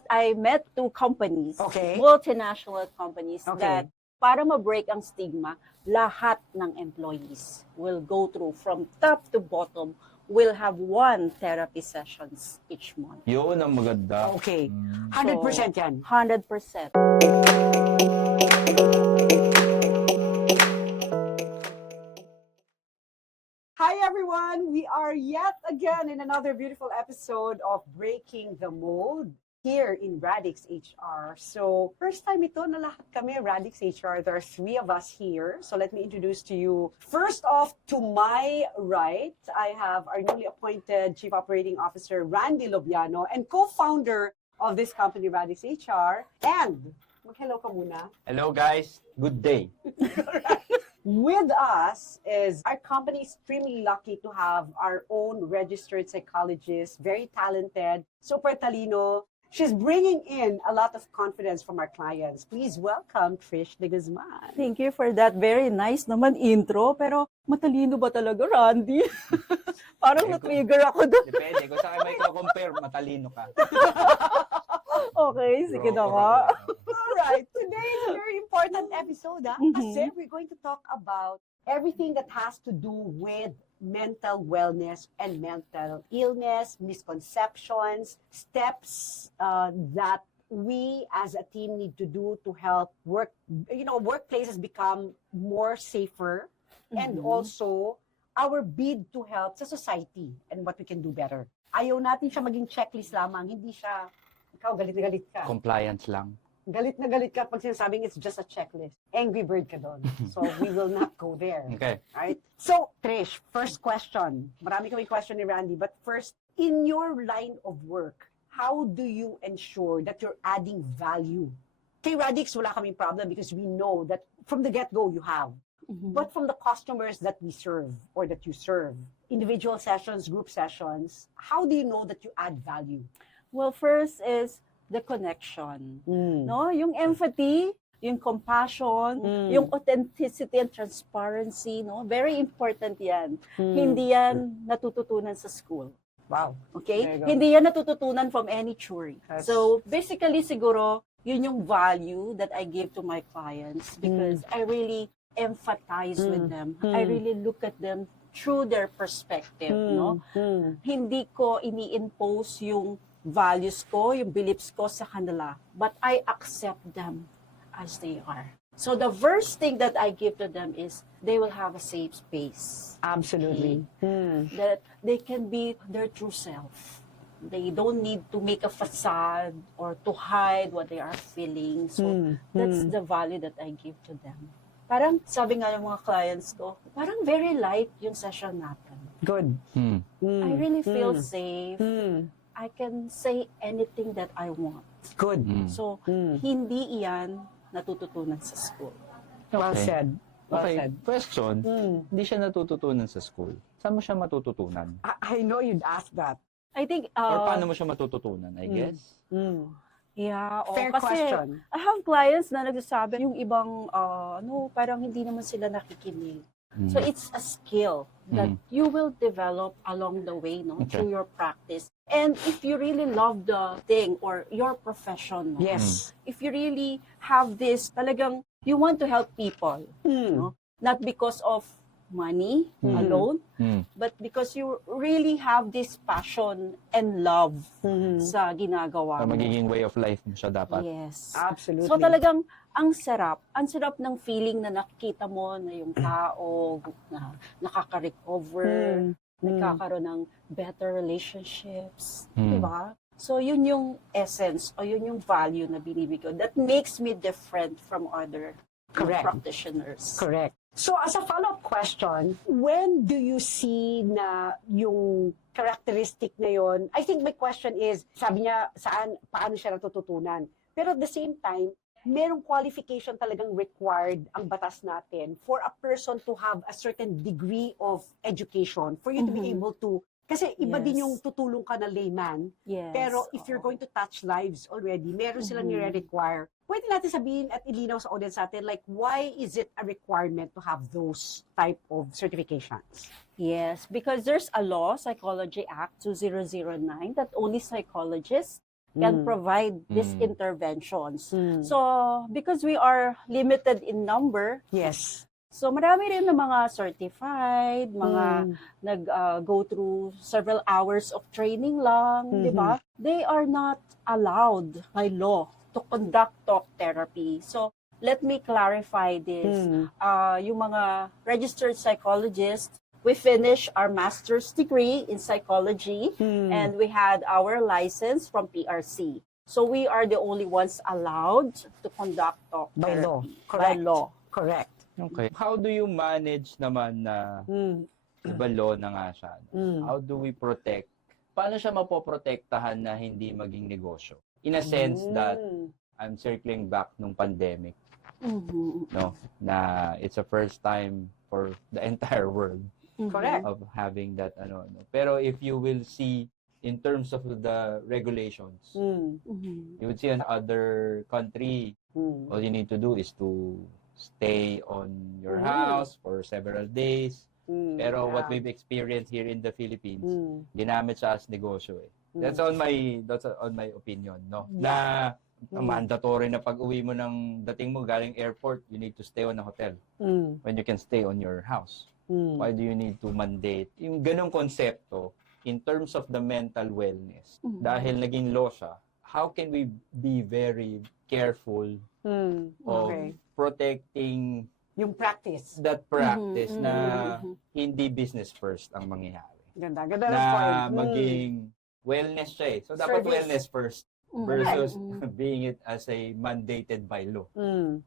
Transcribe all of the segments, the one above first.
I met two companies, Okay. multinational companies, Okay. that para ma-break ang stigma, lahat ng employees will go through from top to bottom, will have one therapy sessions each month. Yun ang maganda. Okay. Mm. 100% yan. 100%. Hi everyone! We are yet again in another beautiful episode of Breaking the Mold here in Radix HR. So, first time ito na lahat kami, Radix HR. There are 3 of us here. So, let me introduce to you. First off, to my right, I have our newly appointed Chief Operating Officer, Randy Lobiano, and co-founder of this company, Radix HR. And, mag-hello ka muna. Hello guys, good day. With us is our company extremely lucky to have our own registered psychologist, very talented, super talino. She's bringing in a lot of confidence from our clients. Please welcome Trish de Guzman. Thank you for that very nice naman intro. Pero matalino ba talaga, Randy? Parang na-trigger ako doon. Depende, kung saan may compare, matalino ka. Okay, sige na nga. All right, today is a very important episode. Kasi we're going to talk about everything that has to do with mental wellness and mental illness, misconceptions, steps that we as a team need to do to help workplaces become more safer, and also our bid to help sa society and what we can do better. Ayaw natin siya maging checklist lamang, hindi siya, ikaw galit na galit ka. Compliance lang. Galit na galit ka pag sinasabing it's just a checklist. Angry bird ka doon. So, we will not go there. Okay. Right? So, Trish, first question. Marami kaming question ni Randy, but first, in your line of work, how do you ensure that you're adding value? Kay Radix, wala kaming problem because we know that from the get-go you have. But from the customers that we serve or that you serve, individual sessions, group sessions, how do you know that you add value? Well, first is the connection. No, yung empathy, yung compassion, yung authenticity and transparency, no? Very important 'yan. Hindi 'yan natututunan sa school. Wow. Okay? There you go. Hindi 'yan natututunan from any theory. That's- So, basically siguro, yun yung value that I give to my clients because I really empathize with them. I really look at them through their perspective, no? Hindi ko ini-impose yung values ko, yung beliefs ko sa kanila, but I accept them as they are. So the first thing that I give to them is they will have a safe space. Absolutely. That they can be their true self. They don't need to make a facade or to hide what they are feeling. So that's the value that I give to them. Parang sabi nga ng mga clients ko, parang very light yung session natin. Good. I really feel safe. I can say anything that I want. Good. So, hindi iyan natututunan sa school. Well Okay. said. Well Okay, said. question. Hindi siya natututunan sa school. Saan mo siya matututunan? I know you'd ask that. I think, Or paano mo siya matututunan, I guess? yeah, Fair kasi question. I have clients na nagsasabi yung ibang, parang hindi naman sila nakikinig. So, it's a skill that you will develop along the way, no, Okay. through your practice. And if you really love the thing or your profession, no, Yes. if you really have this, talagang you want to help people, no? Not because of money alone, but because you really have this passion and love sa ginagawa Or mo. magiging way of life mo siya dapat. Yes. Absolutely. So talagang ang sarap ng feeling na nakikita mo na yung tao na nakaka-recover, nagkakaroon ng better relationships, di ba? So yun yung essence o yun yung value na binibigay ko that makes me different from other Correct. practitioners. Correct. So as a follow-up question, when do you see na yung characteristic na yon? I think my question is, sabi niya, paano siya natututunan? Pero at the same time, merong qualification talagang required ang batas natin for a person to have a certain degree of education, for you to be able to, kasi iba Yes. din yung tutulong ka na layman, Yes. pero if you're oo. going to touch lives already, meron silang nire-require. Pwede natin sabihin at ilinaw sa audience natin, like, why is it a requirement to have those type of certifications? Yes, because there's a law, Psychology Act 2009, that only psychologists can provide these Mm. interventions. Mm. So, because we are limited in number, Yes. so marami rin na mga certified, mga go through several hours of training lang, di ba? They are not allowed by law to conduct talk therapy. So, let me clarify this. Yung mga registered psychologists, we finished our master's degree in psychology and we had our license from PRC. So we are the only ones allowed to conduct talk By therapy. law. By Correct. law. Correct. Okay. How do you manage naman na, diba law na nga siya? How do we protect? Paano siya mapoprotektahan na hindi maging negosyo? In a sense that I'm circling back nung pandemic, no? Na it's a first time for the entire world Correct. of having that ano. Pero if you will see in terms of the regulations, you would see in other country, all you need to do is to stay on your house for several days. Pero what we've experienced here in the Philippines, ginamit siya as negosyo eh. That's on my opinion, no? Na mandatory na pag-uwi mo ng dating mo galing airport, you need to stay on a hotel when you can stay on your house. Why do you need to mandate? Yung ganong konsepto in terms of the mental wellness, dahil naging law siya, how can we be very careful of protecting Yung practice. that practice na hindi business first ang mangyayari? Ganda. Ganda ng Na point. maging wellness siya eh. So, dapat Service. wellness first versus being it as a mandated by law.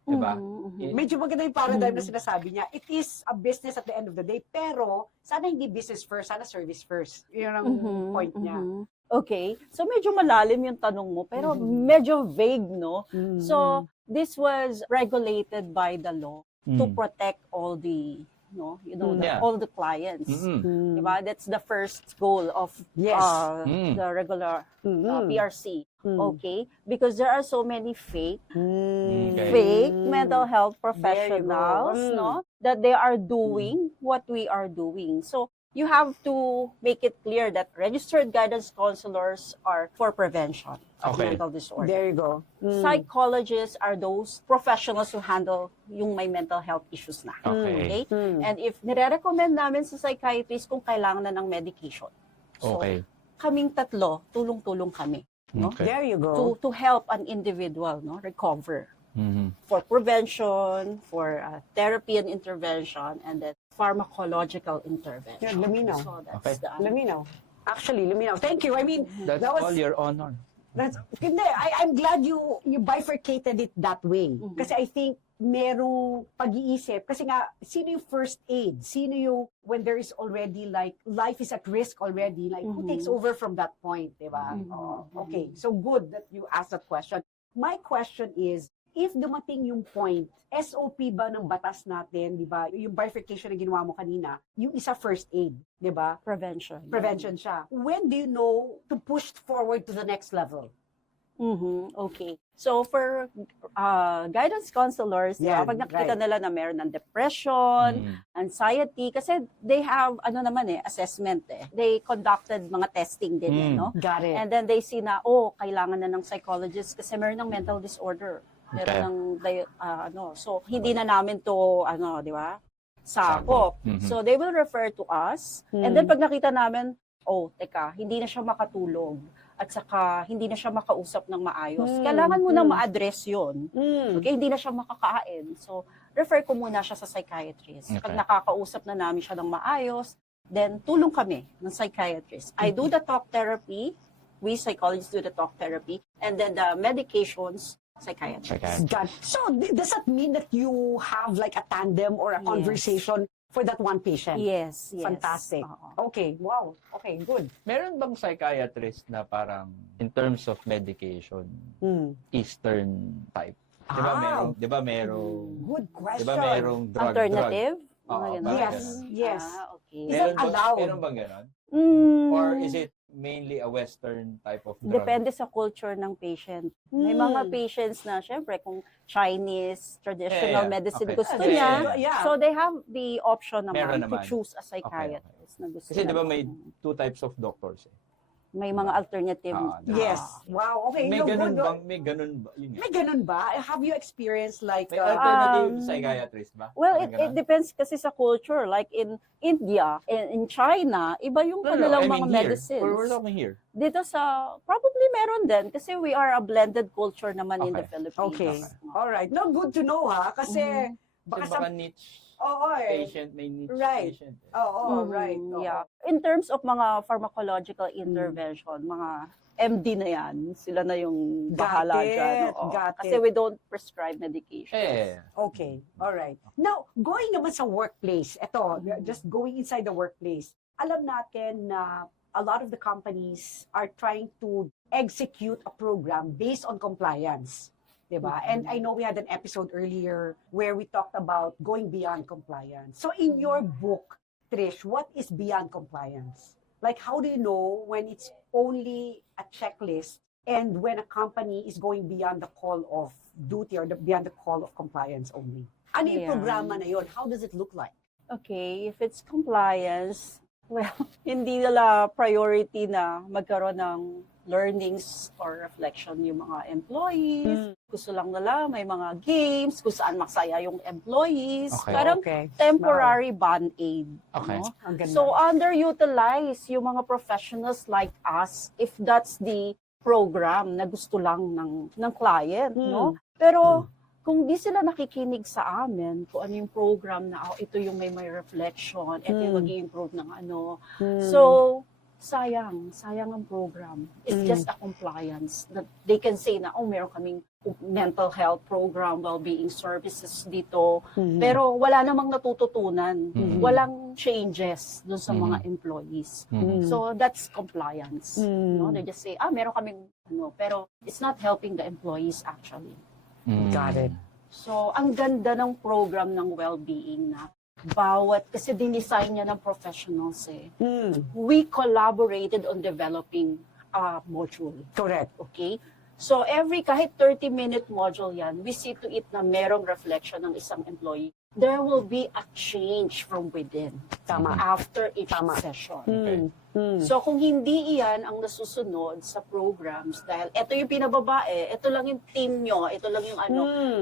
Diba? Medyo maganda yung paradigm na sinasabi niya. It is a business at the end of the day, pero sana hindi business first, sana service first. Yun ang point niya. Okay. So, medyo malalim yung tanong mo, pero medyo vague, no? So, this was regulated by the law to protect all the, all the clients. Diba? That's the first goal of Yes. the regular PRC. Okay? Because there are so many fake mental health professionals, no? That they are doing what we are doing. So, you have to make it clear that registered guidance counselors are for prevention of Okay. mental disorder. There you go. Psychologists are those professionals who handle yung may mental health issues na. Okay. And if nire-recommend namin sa psychiatrist kung kailangan na ng medication. So, Okay. kaming tatlo, tulong-tulong kami. No? Okay. There you go. To help an individual recover. For prevention, for therapy and intervention, and then pharmacological intervention. Yeah, laminaw. So that's Okay. the Laminaw. Actually, laminaw. Thank you. I mean, That's that was all your honor. That's, hindi, I'm glad you bifurcated it that way. Kasi I think merong pag-iisip. Kasi nga, sino yung first aid? Sino yung, when there is already like, life is at risk already, like, who takes over from that point, di ba? Okay, so good that you asked that question. My question is, if dumating yung point, SOP ba ng batas natin, di ba? Yung bifurcation na ginawa mo kanina, yung isa first aid, di ba? prevention. Prevention siya. When do you know to push forward to the next level? Okay. So for guidance counselors, Yan, pag nakikita right. nila na meron ng depression, anxiety, kasi they have assessment eh. They conducted mga testing din, no? Got it. And then they see na, kailangan na ng psychologist kasi meron ng mental disorder. Meron ng, so hindi na namin to, di ba? Sakop. So they will refer to us. And then pag nakita namin, teka, hindi na siya makatulog. At saka, hindi na siya makausap ng maayos. Kailangan mo na ma-address yun. Okay, hindi na siya makakain. So, refer ko muna siya sa psychiatrist. Okay. Pag nakakausap na namin siya ng maayos, then tulong kami ng psychiatrist. I do the talk therapy. We psychologists do the talk therapy. And then the medications, psychiatrist. God. So, does that mean that you have like a tandem or a Yes. conversation for that one patient? Yes. Fantastic. Oo. Okay, wow. Okay, good. Meron bang psychiatrist na parang in terms of medication, Eastern type? Di ba merong Good question. Di ba merong drug? Alternative? Oo, Mga ganun. parang Yes, ganun. yes. Okay. Is that allowed? Meron bang ganon? Mm, Or is it mainly a Western type of drug? Depende sa culture ng patient. May mga patients na, syempre, kung Chinese, traditional Yeah. medicine Okay. gusto Kasi- niya, Yeah. so they have the option Meron naman to naman. choose a psychiatrist na gusto Kasi di ba nila. may two types of doctors eh. May mga alternative. Yes. Wow. Okay. May No, ganun good. bang, may ganun ba? Yun nga. May ganun ba? Have you experienced like May alternative Um, psychiatrist ba? Well, Parang it ganun? depends kasi sa culture. Like in India, in China, iba yung kanilang mga medicines. We're talking here. Dito sa, probably meron din kasi we are a blended culture naman in the Okay. Philippines. Okay. All right. No, good to know ha kasi Kasi baka baka niche Oo patient, may niche Right. patient. Oo, Mhm, right. Oo. Yeah. In terms of mga pharmacological intervention, mga MD na yan, sila na yung bahala Got it, dyan. Oo. got Kasi it. we don't prescribe medication. Okay. All right. Now, going naman sa workplace, ito, just going inside the workplace, alam natin na a lot of the companies are trying to execute a program based on compliance. Diba? And I know we had an episode earlier where we talked about going beyond compliance. So in your book, Trish, what is beyond compliance? Like, how do you know when it's only a checklist and when a company is going beyond the call of duty or beyond the call of compliance only? Ano yung Yeah. programa na yun? How does it look like? Okay, if it's compliance, well, hindi nila priority na magkaroon ng learnings or reflection yung mga employees. Gusto lang nila may mga games, kung saan masaya yung employees. Okay. Parang Okay. temporary band-aid. Okay. no? Ang ganda. So, underutilize yung mga professionals like us if that's the program na gusto lang ng client, no? Pero, kung di sila nakikinig sa amin, kung ano yung program na, ito yung may reflection, ito yung mag-i-improve ng ano. So, sayang ang program. It's just a compliance that they can say na, meron kaming mental health program, well-being services dito. Pero wala namang natututunan. Walang changes dun sa mga employees. So that's compliance. No? They just say, meron kaming ano, pero it's not helping the employees actually. Got it. So ang ganda ng program ng well-being na kasi dinesign niya ng professionals eh. We collaborated on developing a module. Correct. Okay? So kahit 30-minute module yan, we see to it na merong reflection ng isang employee. There will be a change from within. Tama. After each Tama. session. Okay. So kung hindi iyan ang nasusunod sa programs, dahil ito yung pinababae, ito lang yung team nyo, ito lang yung ano.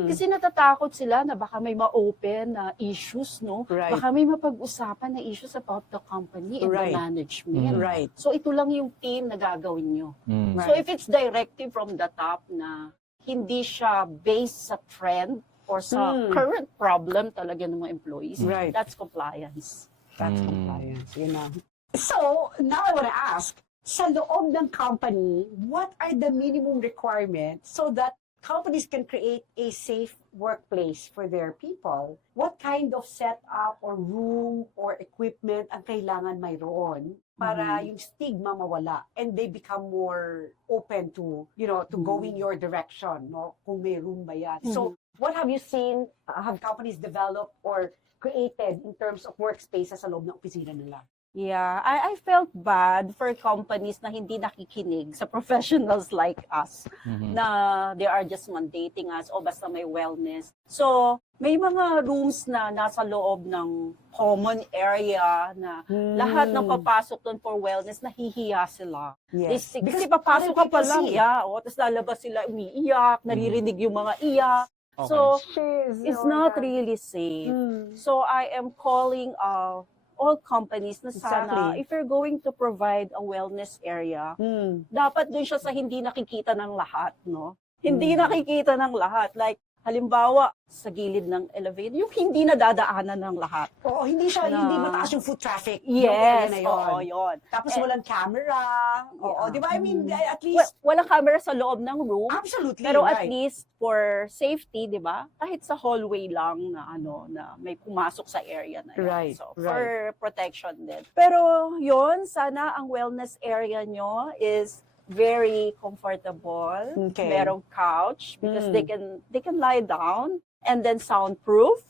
Kasi natatakot sila na baka may ma-open na issues, no? Right. Baka may mapag-usapan na issues about the company and Right. the management. Right. So ito lang yung team na gagawin nyo. Right. So if it's directive from the top na hindi siya based sa trend or sa current problem talaga ng mga employees, Right. that's compliance. That's compliance, you know. So, now I want to ask, sa loob ng company, what are the minimum requirements so that companies can create a safe workplace for their people? What kind of setup or room or equipment ang kailangan mayroon para yung stigma mawala and they become more open to, to going your direction, no? Kung may room ba yan. So, what have you seen, have companies developed or created in terms of workspaces sa loob ng opisina nila? Yeah, I felt bad for companies na hindi nakikinig sa professionals like us na they are just mandating us o basta may wellness. So, may mga rooms na nasa loob ng common area na lahat ng papasok doon for wellness, nahihiya sila. Yes. Kasi papasok ka pa lang, see. tapos lalabas sila umiiyak, naririnig yung mga iyak. Okay. So, it's not really safe. So, I am calling all companies na sana, Exactly. if you're going to provide a wellness area, dapat dun siya sa hindi nakikita ng lahat, no? Hindi nakikita ng lahat. Like, halimbawa, sa gilid ng elevator, yung hindi nadadaanan ng lahat. Oo, hindi Na- mataas yung foot traffic. Yung area Yes, na yun. oo, yun. Tapos walang camera. Oo, Yeah. di ba? I mean, at least, Walang camera sa loob ng room, absolutely, pero at right. least for safety, di ba? Kahit sa hallway lang na na may pumasok sa area na yun. Right, So, right. for protection din. Pero yun, sana ang wellness area nyo is very comfortable. Okay. Merong couch because they can lie down and then soundproof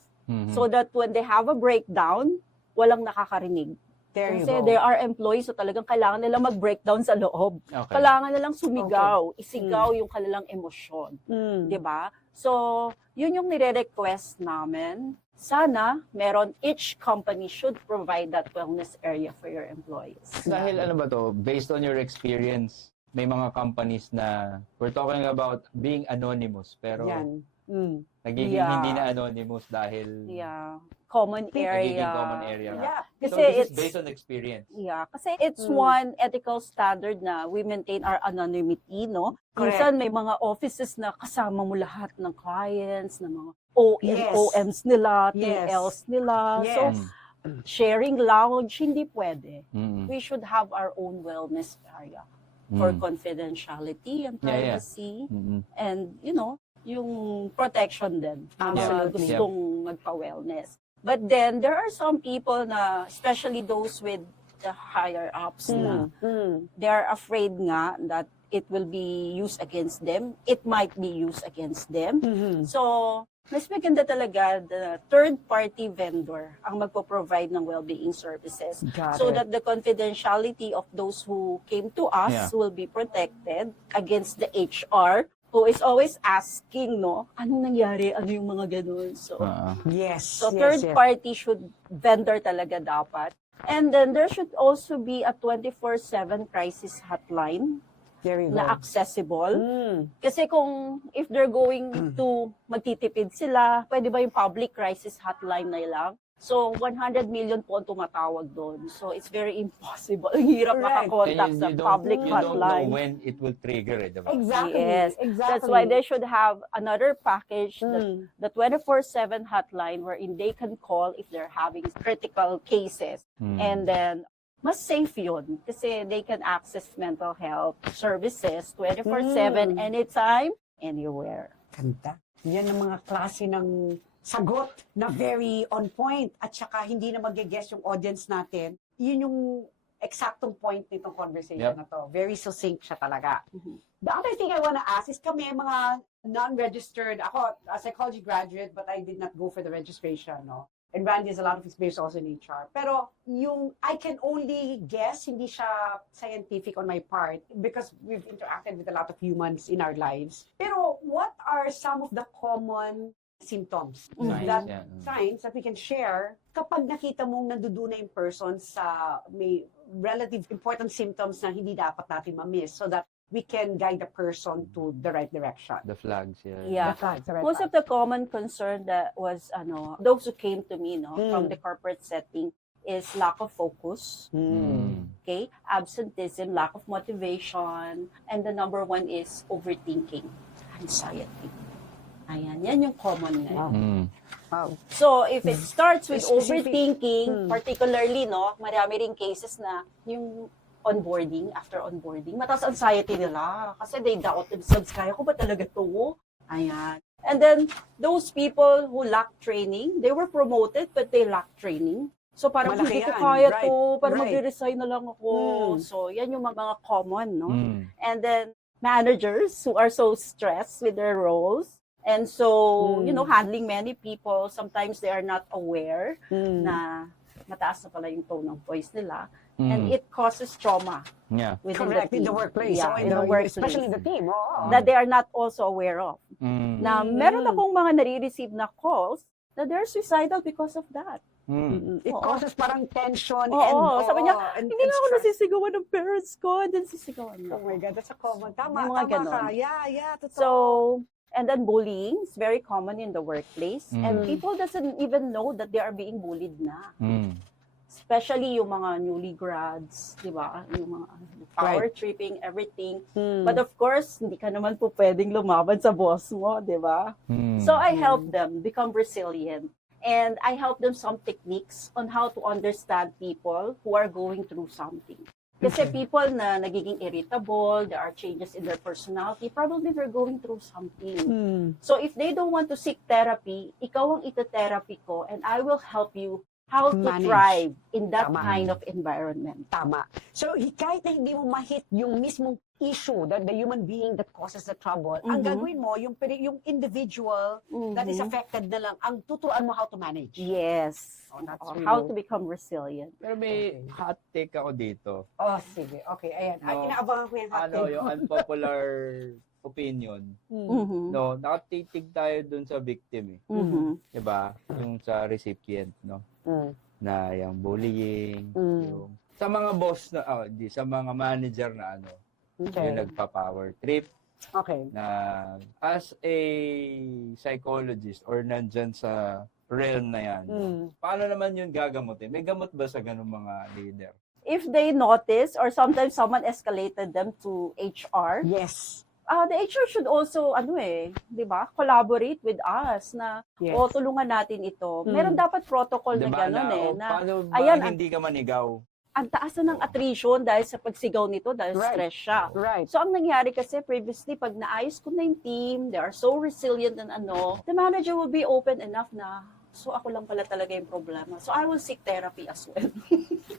so that when they have a breakdown, walang nakakarinig. There you Kasi go. there are employees na talagang kailangan nila mag-breakdown sa loob. Okay. Kailangan nilang sumigaw, isigaw yung kanilang emosyon. Mm. 'Di ba? So, yun yung nire-request namin. Sana meron, each company should provide that wellness area for your employees. Dahil ano ba to, based on your experience, may mga companies na we're talking about being anonymous pero Yan. Mm. nagiging Yeah. hindi na anonymous dahil Yeah, common nagiging area. common area nga. Yeah. So Kasi this is it's based on experience. Yeah, kasi it's Mm. one ethical standard na we maintain our anonymity, no? Correct. Minsan may mga offices na kasama mo lahat ng clients, ng mga Yes. OMs nila, Yes. TLs nila. Yes. So, sharing lounge, hindi pwede. Mm. We should have our own wellness area for confidentiality and Yeah, yeah. privacy Mm. and, yung protection din ng mga Absolutely. gustong magpa-wellness. But then, there are some people na, especially those with the higher ups na, Mm. they're afraid nga that it will be used against them. It might be used against them. Mhm. So, mas maganda talaga the third-party vendor ang magpo-provide ng well-being services Got so it. that the confidentiality of those who came to us Yeah. will be protected against the HR who is always asking, no, anong nangyari, ano yung mga ganun. So, Yes. so yes, third yes. party vendor talaga dapat. And then there should also be a 24/7 crisis hotline There you go. na accessible. Mm. Kasi if they're going to magtitipid sila, pwede ba yung public crisis hotline na lang? So, 100 million po ang tumatawag doon. So, it's very impossible. Ang hirap Correct. makakontakt sa public you don't know hotline. when it will trigger it, diba? Exactly. Yes. Exactly. That's why they should have another package, Mm. the 24/7 hotline, wherein they can call if they're having critical cases. Mm. And then, mas safe yun kasi they can access mental health services 24/7, anytime, anywhere. Ganda. Yan ang mga klase ng sagot na very on point at saka hindi na mag-guess yung audience natin. Yun yung eksaktong point nitong conversation Yep. na to. Very succinct siya talaga. Mhm. The other thing I wanna ask is kami mga non-registered, ako a psychology graduate but I did not go for the registration, no? And Randy has a lot of experience also in HR. Pero yung I can only guess, hindi siya scientific on my part because we've interacted with a lot of humans in our lives. Pero what are some of the common symptoms Signs, that yeah. signs that we can share kapag nakita mong nanduduna yung person sa may relative important symptoms na hindi dapat natin ma-miss so that we can guide the person to the right direction. The flags, yeah. Yeah. The flags, the right Most of the common concern that was, those who came to me, from the corporate setting is lack of focus, okay? Absenteeism, lack of motivation, and the number one is overthinking, anxiety. Ayan, yan yung common ngayon. Mm. Wow. So, if it starts with Specific. overthinking, particularly, marami ring cases na yung after onboarding, mataas anxiety nila kasi they doubt themselves, kaya ko ba talaga to? Ayan. And then, those people who lack training, they were promoted but they lack training. So, parang Malaki hindi ko yan. kaya Right. to, parang Right. mag-resign na lang ako. So, yan yung mga common, no? Mm. And then, managers who are so stressed with their roles. And so, handling many people, sometimes they are not aware na mataas na pala yung tone ng voice nila. And it causes trauma Yeah. within Correct, the in team. the workplace. Yeah, Oh, in the workplace. especially the team. Oh. That they are not also aware of. Mm. Na meron akong mga nare-receive na calls na they're suicidal because of that. Mm. It Oo. causes parang tension Oo, sabi niya, and Hindi na ako stress. nasisigawan ng parents ko, and then sisigawan niya. Oh my God, that's a common. Tama, May mga tama ganon. ka. Yeah, totoo. So, and then bullying is very common in the workplace. And people doesn't even know that they are being bullied na. Mm. Especially yung mga newly grads, di ba? Yung mga power tripping, everything. But of course, hindi ka naman po pwedeng lumaban sa boss mo, di ba? Mm. So I help them become resilient. And I help them some techniques on how to understand people who are going through something. Kasi people na nagiging irritable, there are changes in their personality, probably they're going through something. So if they don't want to seek therapy, ikaw ang ita-therapy ko and I will help you how to Manage. thrive in that Tama. kind of environment. Tama. So, kahit na hindi mo ma-hit yung mismong issue, the human being that causes the trouble, ang gagawin mo, yung individual that is affected na lang, ang tuturuan mo how to manage. Yes. Oh, that's Or really- how to become resilient. Pero may hot take ako dito. Oh, sige. Okay, ayan. No. Inaabangan ko yung hot Ano, yung unpopular opinion. No, nakatitig tayo dun sa victim eh. Diba? Yung sa recipient, no? Na yung bullying, yung sa mga boss na, sa mga manager na ano, yung nagpa-power trip, Okay. na as a psychologist or nandyan sa realm na yan, paano naman yun gagamutin? May gamot ba sa ganung mga leader? If they notice or sometimes someone escalated them to HR, Yes. the HR should also, 'di ba, collaborate with us na, Yes. tulungan natin ito. Meron dapat protocol na Diba gano'n na, paano ba ayan, hindi ka manigaw? ang taas na ng attrition dahil sa pagsigaw nito dahil Right. stress siya. Right. So, ang nangyari kasi previously, pag naayos ko na yung team, they are so resilient and the manager will be open enough na, so ako lang pala talaga yung problema. So, I will seek therapy as well.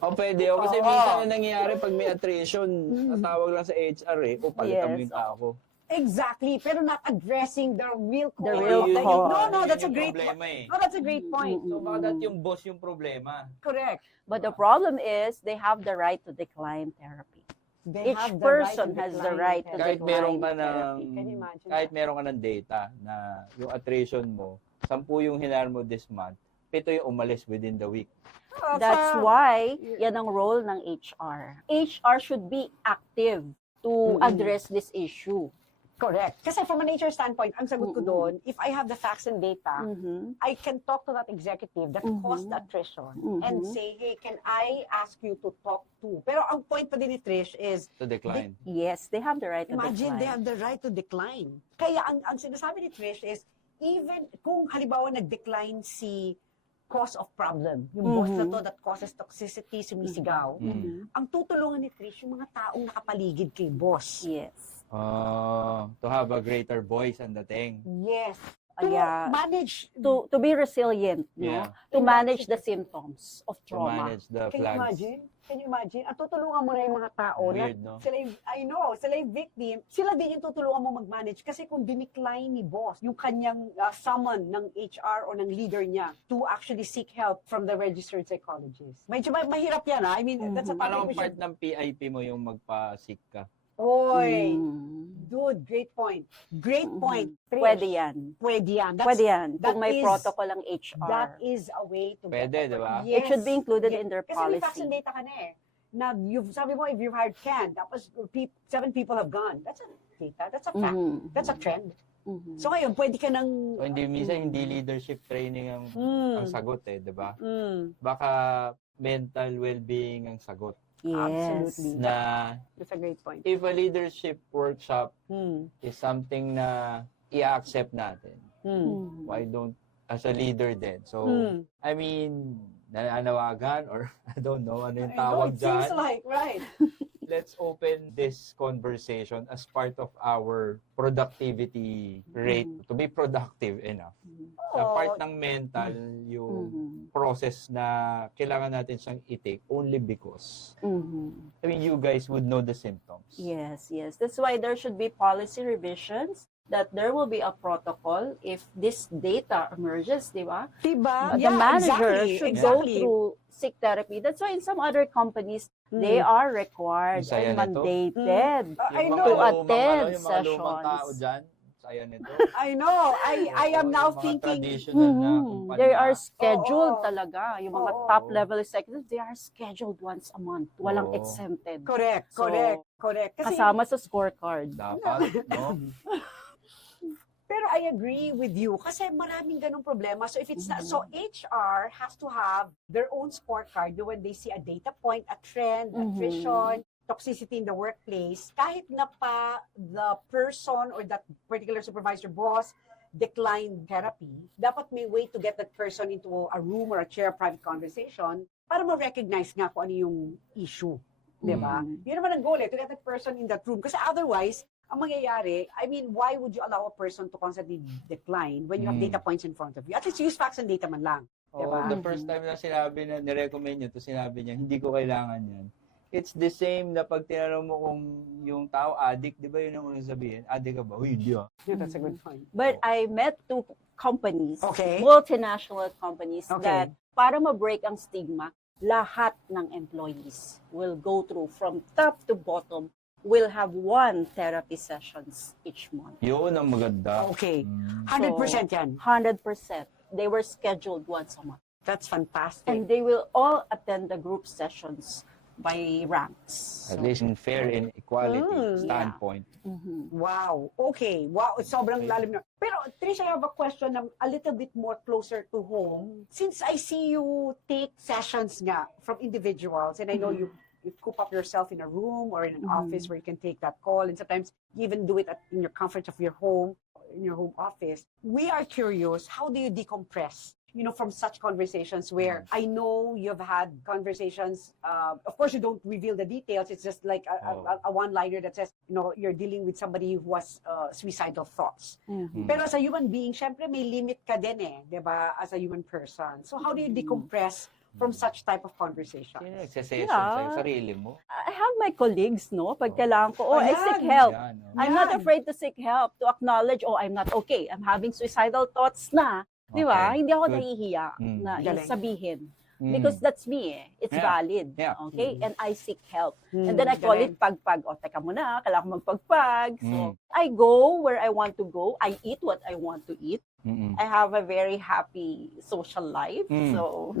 O pwede. O kasi minsan yung nangyayari pag may attrition, natawag lang sa HR palitan mo Yes. yung tao ko. Exactly. Pero not addressing the real cause. The real Yun yung cause. No, that's a yung great problema eh. No, that's a great point. So baka that yung boss yung problema. Correct. But the problem is, they have the right to decline therapy. They Each have the person right to has the decline right to therapy. Kahit meron ka ng, Therapy. Can you imagine kahit that? meron ka ng data na yung attrition mo, 10 yung hinar mo this month, 7 yung umalis within the week. That's why, yan ang role ng HR. HR should be active to address this issue. Correct. Kasi from an HR standpoint, ang sagot ko doon, if I have the facts and data, I can talk to that executive that caused the attrition and say, hey, can I ask you to talk to? Pero ang point pa din ni Trish is, To decline. Yes, they have the right to imagine decline. they have the right to decline. Kaya ang sinasabi ni Trish is, even kung halimbawa nag-decline si cause of problem, yung boss na to that causes toxicity, sumisigaw, ang tutulungan ni Trish yung mga taong nakapaligid kay boss. Yes. To have a greater voice and the thing. Yes. To Yeah. manage, To be resilient, Yeah. to manage the symptoms of To trauma. manage the can you flags. imagine? Can you imagine? At tutulungan mo na yung mga tao Weird, na no? sila yung, I know, sila yung victim, sila din yung tutulungan mo mag-manage. Kasi kung dinicline ni boss yung kanyang summon ng HR o ng leader niya to actually seek help from the registered psychologist. Medyo mahirap yan, ha? I mean, that's a Paano topic we kung part should... ng PIP mo yung magpa-sick ka? Oy! Dude, great point. Great point. Trish. Pwede yan. Pwede yan. Pwede yan. that Kung may is- protocol ang HR. That is a way to Pwede, di ba? It should be included in their Kasi may facts and policy. data ka na eh. Na sabi mo, if you've hired Ken, tapos 7 people have gone. That's a data. That's a fact. That's a trend. So ngayon, pwede ka nang... O hindi, minsan hindi leadership training ang sagot di ba? Baka mental well-being ang sagot. Yes. Absolutely. Na That's a great point. if a leadership workshop is something na i-accept natin, why don't, as a leader din? So, I mean, nananawagan or I don't know ano yung tawag It seems dyan. like, right. Let's open this conversation as part of our productivity rate to be productive enough. Na part ng mental yung process na kailangan natin siyang i-take only because I mean you guys would know the symptoms. Yes, yes. That's why there should be policy revisions, that there will be a protocol if this data emerges, di ba? Diba? The manager exactly, should go exactly. through sick therapy. That's why in some other companies, they are required Ang saya and nito. mandated I Yung know. to mga attend yung mga lumang tao sessions. dyan, saya nito. I know. I am now Yung mga thinking, traditional na kumpanya. They are scheduled Oo. talaga. Yung mga Oo. top level executives, they are scheduled once a month. Walang Oo. exempted. correct, So, correct. Kasi, Kasama sa scorecard. Dapat, no? pero I agree with you kasi maraming ganong problema. So if it's not, so HR has to have their own scorecard when they see a data point, a trend, attrition, toxicity in the workplace. Kahit na pa the person or that particular supervisor boss declined therapy, dapat may way to get that person into a room or a chair private conversation para ma-recognize nga kung ano yung issue. Diba? Yun naman ang goal to get that person in that room. Kasi otherwise, ang mangyayari, I mean, why would you allow a person to constantly decline when you have data points in front of you? At least use facts and data man lang. Oh, Diba? the first time na sinabi na, nirecommend niya to sinabi niya, hindi ko kailangan yan. it's the same na pag tinanong mo kung yung tao addict, di ba yun ang unang sabihin? Addict ka ba? Uy, hindi ah. Yeah, that's a good point. But I met two companies, Okay. multinational companies, Okay. that para ma-break ang stigma, lahat ng employees will go through from top to bottom, will have one therapy sessions each month. Yun ang maganda. Okay. Mm. 100% yan. 100%. They were scheduled once a month. That's fantastic. And they will all attend the group sessions by ranks. At least in fair and equality Mm, standpoint. Mhm. Wow. Okay. Wow. Sobrang lalim na. Pero, Trish, I have a question na a little bit more closer to home. Since I see you take sessions nga from individuals, and I know you coop up yourself in a room or in an office where you can take that call, and sometimes you even do it in your comfort of your home, in your home office. We are curious, how do you decompress? From such conversations where I know you've had conversations, of course you don't reveal the details, it's just like a one-liner that says, you're dealing with somebody who has suicidal thoughts. Mhm. Pero as a human being, syempre may limit ka din di ba, as a human person. So how do you decompress from such type of conversation? Sino nagsasession Yeah. sa'yo? Sarili mo? I have my colleagues, no? Pag Oh. kailangan ko, I Ayan. seek help. Yan, oh. I'm not Yan. afraid to seek help, to acknowledge, I'm not okay. I'm having suicidal thoughts na. Di ba? Okay. Hindi ako Good. nahihiya Mm. na Galing. sabihin. Mm. Because that's me eh. It's Yeah. valid. Yeah. Okay? Mm. And I seek help. Mm, And then I call galing. it pagpag. Teka muna, kailangan ko magpagpag. So, Mm. I go where I want to go. I eat what I want to eat. Mm-mm. I have a very happy social life. Mm. So,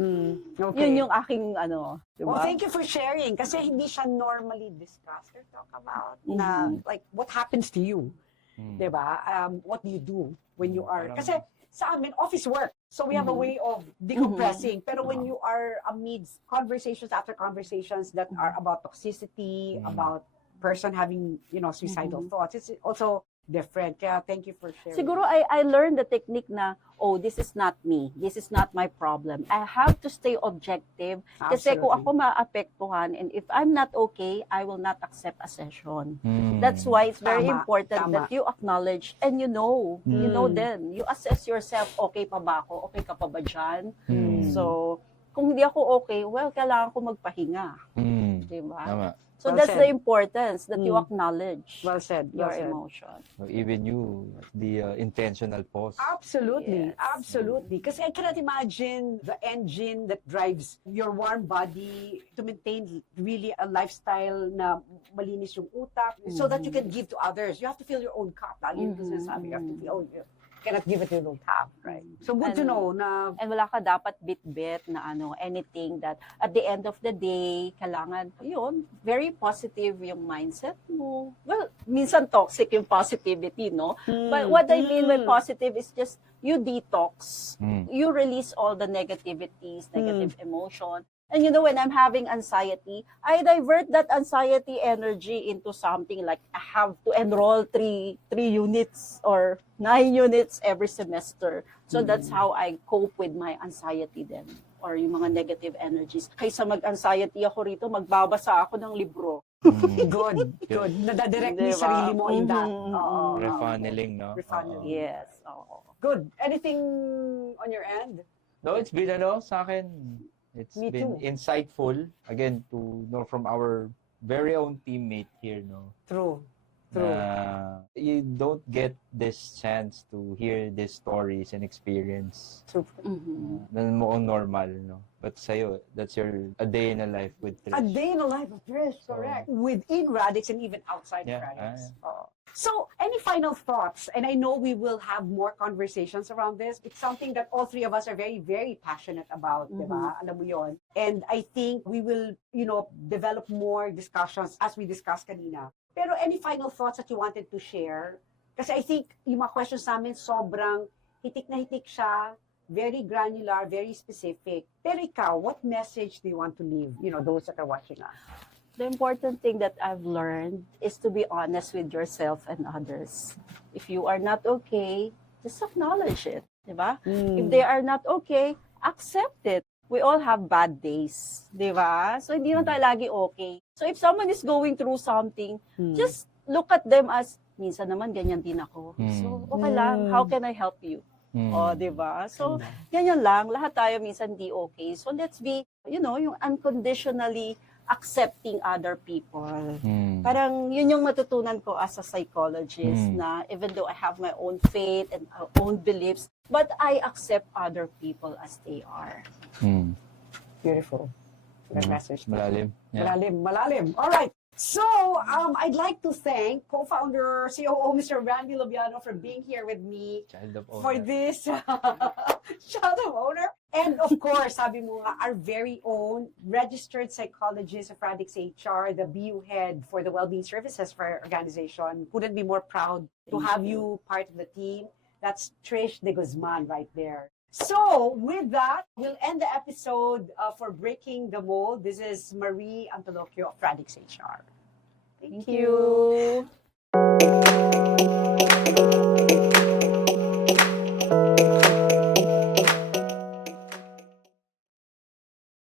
Okay. yun yung aking di Well, ba? thank you for sharing kasi hindi siya normally discussed or talk about na like what happens to you, Mm. 'di ba? What do you do when you are Parang- kasi sa amin office work. So we have a way of decompressing. Pero when you are amidst conversations after conversations that are about toxicity, about person having, suicidal thoughts, it's also different. Kaya thank you for sharing. Siguro I learned the technique na, this is not me. This is not my problem. I have to stay objective. Kasi kung ako maapektuhan and if I'm not okay, I will not accept a session. Mm. That's why it's very Tama, important tama. that you acknowledge and you know Mm. then. You assess yourself, okay pa ba ako? Okay ka pa ba dyan? Mm. So, kung hindi ako okay, well, kailangan ko magpahinga. Mm. Diba? Tama. So Well that's said. the importance that you Mm. acknowledge Well said. your Well said. emotion. So even you, the intentional pause. Absolutely, Yes. absolutely. Kasi I cannot imagine the engine that drives your warm body to maintain really a lifestyle na malinis yung utak so that you can give to others. You have to fill your own cup. Lagi yung sinasabi, you have to fill, you cannot give it to your own cup, right? So good to And- know na And wala ka dapat bit-bit na anything that at the end of the day, kailangan, yun, very positive yung mindset mo. Well, minsan toxic yung positivity, no? But what I mean by positive is just you detox. Mm. You release all the negativities, negative emotion. And when I'm having anxiety, I divert that anxiety energy into something like I have to enroll three units or 9 units every semester. So that's how I cope with my anxiety then or yung mga negative energies. Kaysa mag-anxiety ako rito, magbabasa ako ng libro. Mm. good, good. Nadadirect mo yung Diba? sarili mo in that. Mhm. Oo. Refunneling, no? Refunneling. Yes. Oo. Good. Anything on your end? No, it's been sa akin, it's Me been too. insightful again to know from our very own teammate here, no. True. You don't get this chance to hear these stories and experience. True. Mhm. Na mukhang normal, no. But sa'yo, that's a day in a life with Trish. A day in the life of Trish, correct. Within Radix and even outside Yeah, Radix. So, any final thoughts? And I know we will have more conversations around this. It's something that all three of us are very, very passionate about, di ba? Alam mo yun. And I think we will, develop more discussions as we discussed kanina. Pero any final thoughts that you wanted to share? Kasi I think yung mga questions namin sobrang hitik na hitik siya, very granular, very specific. Pero ikaw, what message do you want to leave, those that are watching us? The important thing that I've learned is to be honest with yourself and others. If you are not okay, just acknowledge it, diba? If they are not okay, accept it. We all have bad days, diba? So hindi na tayo lagi okay. So if someone is going through something, just look at them as, minsan naman ganyan din ako. So okay lang, how can I help you? Diba? So, ganyan lang. Lahat tayo minsan di okay. So, let's be, yung unconditionally accepting other people. Mm. Parang yun yung matutunan ko as a psychologist na even though I have my own faith and own beliefs, but I accept other people as they are. Mm. Beautiful. Good message. Malalim. Yeah. Malalim. All right. So, I'd like to thank co-founder, COO, Mr. Randy Lobiano for being here with me Child of for owner. this child of owner. And of course, sabi mo nga, our very own registered psychologist of Radix HR, the BU head for the Wellbeing Services for our organization. Couldn't be more proud to have you part of the team. That's Trish De Guzman right there. So, with that, we'll end the episode for Breaking the Mold. This is Marie Antolocchio of Radix HR. Thank you.